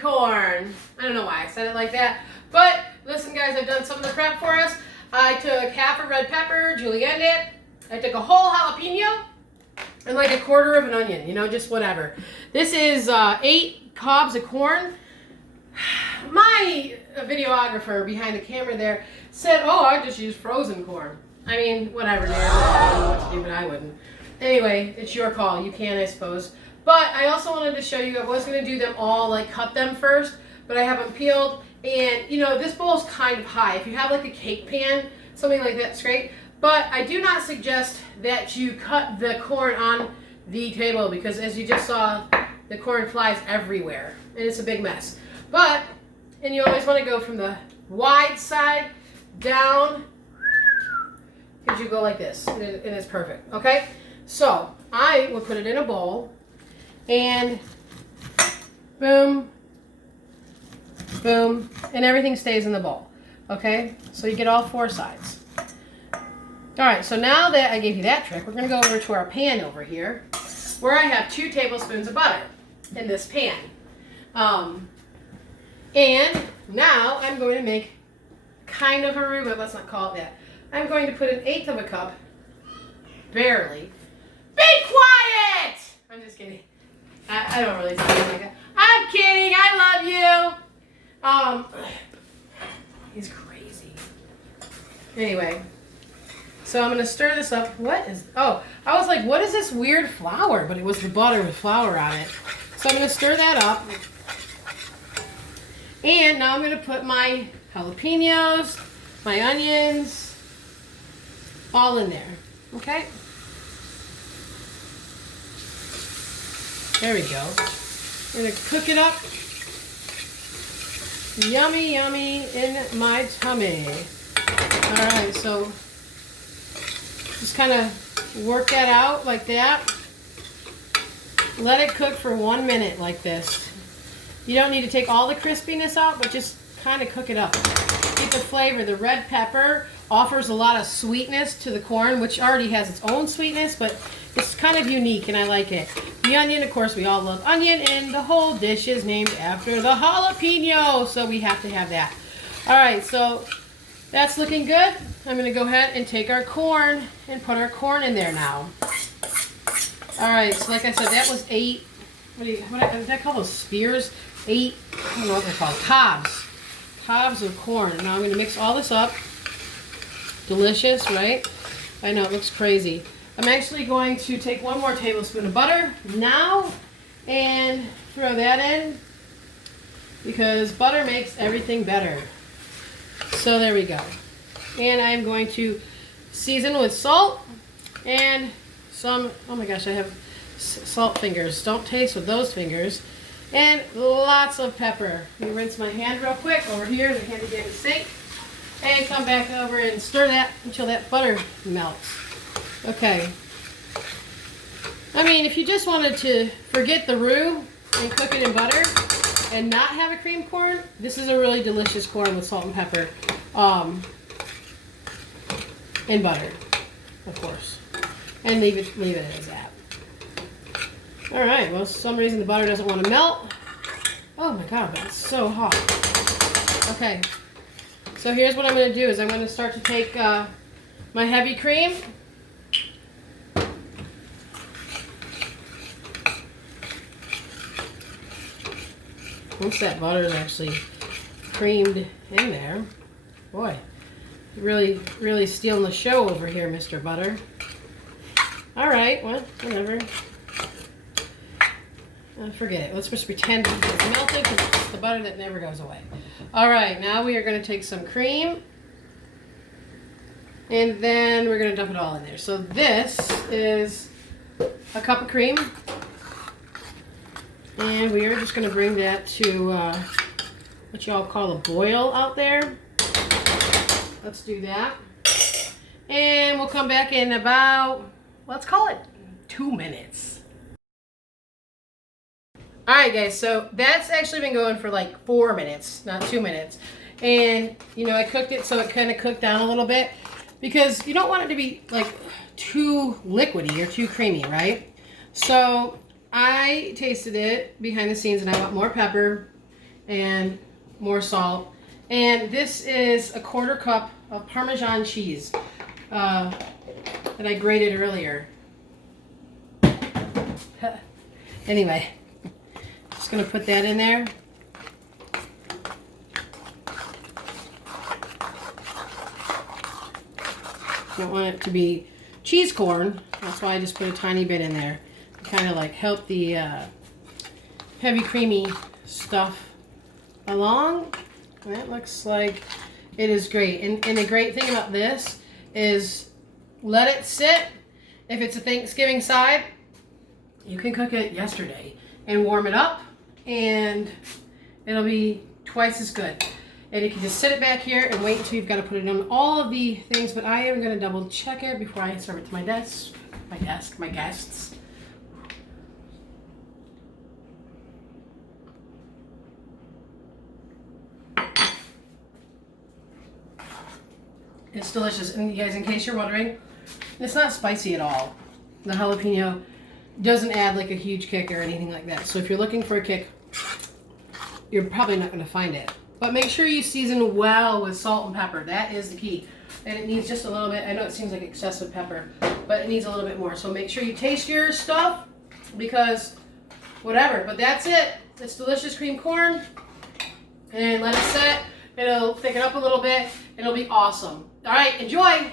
corn. I don't know why I said it like that. But listen, guys, I've done some of the prep for us. I took half a red pepper, julienned it. I took a whole jalapeno and like a quarter of an onion, you know, just whatever. This is 8 cobs of corn. My videographer behind the camera there said, oh, I just use frozen corn. I mean, whatever, man. I don't know what to do, but I wouldn't. Anyway, it's your call. You can, I suppose. But I also wanted to show you, I was going to do them all, like cut them first, but I have them peeled. And, you know, this bowl is kind of high. If you have like a cake pan, something like that's great. But I do not suggest that you cut the corn on the table because as you just saw, the corn flies everywhere. And it's a big mess. But, and you always want to go from the wide side down, because you go like this, and it's perfect, okay? So, I will put it in a bowl, and boom, boom, and everything stays in the bowl, okay? So you get all 4 sides. All right, so now that I gave you that trick, we're gonna go over to our pan over here, where I have 2 tablespoons of butter in this pan. And now I'm going to make kind of a roux, but let's not call it that. I'm going to put 1/8 of a cup, barely. Be quiet! I'm just kidding. I don't really sound like that. I'm kidding. I love you. He's crazy. Anyway, so I'm going to stir this up. What is, oh, I was like, what is this weird flour? But it was the butter with flour on it. So I'm going to stir that up. And now I'm going to put my jalapenos, my onions, all in there. Okay? There we go. I'm going to cook it up. Yummy, yummy in my tummy. Alright, so just kind of work that out like that. Let it cook for 1 minute like this. You don't need to take all the crispiness out, but just kind of cook it up. Keep the flavor. The red pepper offers a lot of sweetness to the corn, which already has its own sweetness, but it's kind of unique, and I like it. The onion, of course, we all love onion, and the whole dish is named after the jalapeno, so we have to have that. All right, so that's looking good. I'm going to go ahead and take our corn and put our corn in there now. All right, so like I said, that was 8. What do I call those spears? 8, I don't know what they're called, cobs. Cobs of corn. And now I'm going to mix all this up. Delicious, right? I know, it looks crazy. I'm actually going to take 1 more tablespoon of butter now and throw that in because butter makes everything better. So there we go. And I'm going to season with salt and some, oh my gosh, I have salt fingers. Don't taste with those fingers. And lots of pepper. Let me rinse my hand real quick over here in the handy dandy sink. And come back over and stir that until that butter melts. Okay. I mean, if you just wanted to forget the roux and cook it in butter and not have a cream corn, this is a really delicious corn with salt and pepper. And butter, of course. And leave it as that. All right, well, for some reason the butter doesn't want to melt. Oh my God, but it's so hot. Okay, so here's what I'm going to do is I'm going to start to take my heavy cream. Once that butter is actually creamed in there, boy, really, really stealing the show over here, Mr. Butter. All right, well, whatever. Forget it. Let's just pretend it's melted because it's the butter that never goes away. All right, now we are going to take some cream and then we're going to dump it all in there. So this is a cup of cream and we are just going to bring that to what y'all call a boil out there. Let's do that. And we'll come back in about, let's call it 2 minutes. Alright guys, so that's actually been going for like 4 minutes, not 2 minutes. And, you know, I cooked it so it kind of cooked down a little bit because you don't want it to be like too liquidy or too creamy, right? So I tasted it behind the scenes and I want more pepper and more salt. And this is a 1/4 cup of Parmesan cheese that I grated earlier. Anyway, just gonna put that in there. Don't want it to be cheese corn, that's why I just put a tiny bit in there to kind of like help the heavy creamy stuff along. And that looks like it is great. And the great thing about this is let it sit. If it's a Thanksgiving side, you can cook it yesterday and warm it up and it'll be twice as good. And you can just set it back here and wait until you've got to put it on all of the things, but I am going to double check it before I serve it to my guests. It's delicious. And you guys, in case you're wondering, it's not spicy at all. The jalapeno doesn't add like a huge kick or anything like that. So if you're looking for a kick, you're probably not going to find it. But make sure you season well with salt and pepper. That is the key. And it needs just a little bit. I know it seems like excessive pepper, but it needs a little bit more. So make sure you taste your stuff because whatever. But that's it. It's delicious cream corn. And let it set. It'll thicken up a little bit. It'll be awesome. All right, enjoy.